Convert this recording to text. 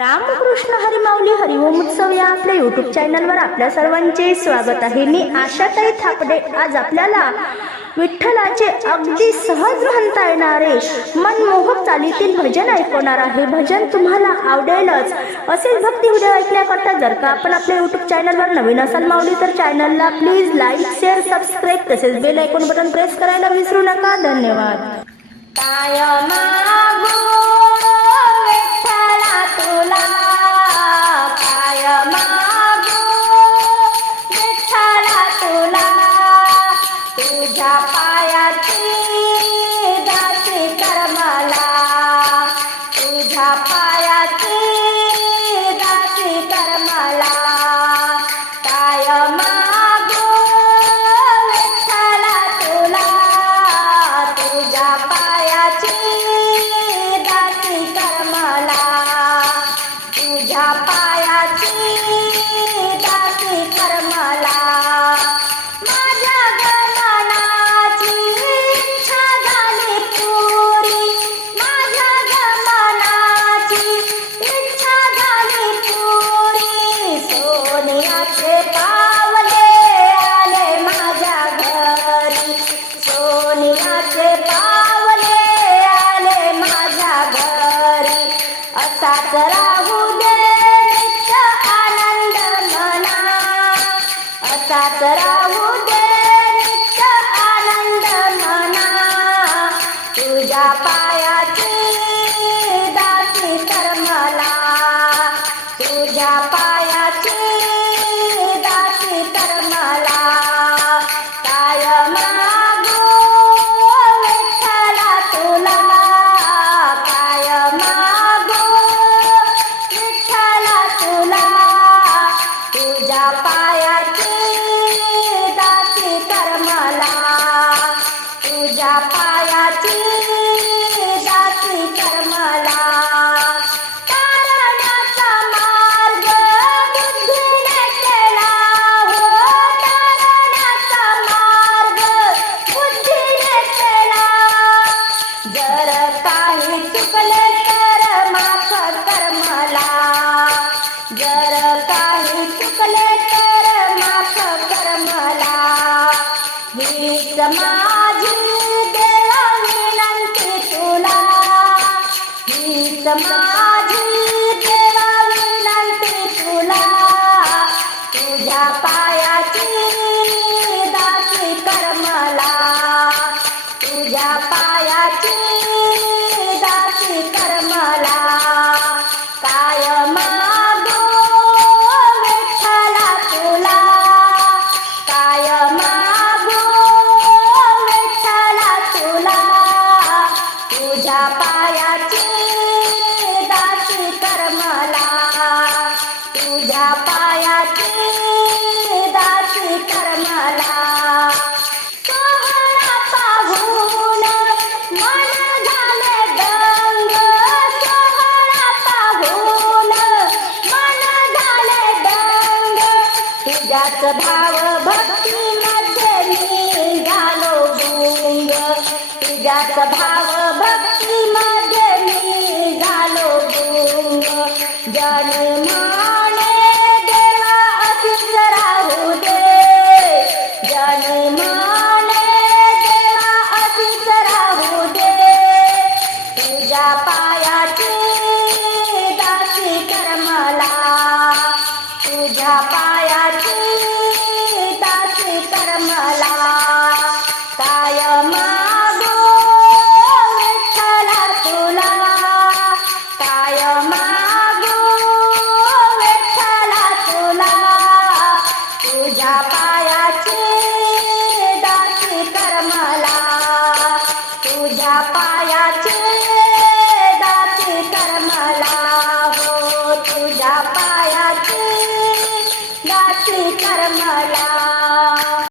रामकृष्ण हरिमाऊली हरिओम उत्सव या आपल्या युट्यूब चॅनलवर आपल्या सर्वांचे स्वागत आहे. मी आशाताई थापडे. आज आपल्याला विठ्ठलाचे अगदी सहज म्हणता येणारे मनमोहक चालीतील भजन ऐकवणार आहे. भजन तुम्हाला आवडेलच. असेच भक्ती व्हिडिओ ऐकण्याकरता जर का आपण आपल्या युट्यूब चॅनलवर नवीन असाल माऊली तर चॅनलला प्लीज लाईक शेअर सबस्क्राईब तसेच बेल ऐकून बटन प्रेस करायला विसरू नका. धन्यवाद. तुझ्या पायाची दासी कर मला काय मागो विठ्ठला तुला तुझ्या पायाची दासी कर मला. तुझ्या पायाची असाच राहू दे पायाची जाती कर मार्ग बुद्धीने केला. हो मार्ग बुद्धीने केला. जर काही चुकले तर माफ कर मला जर काही चुकले तर माफ कर मला हीच 감사합니다. त्याच भाव भक्ती मध्ये मी झालो गुंग. तुझ्याच भाव भक्ती मध्ये मी झालो गुंग. जन्माने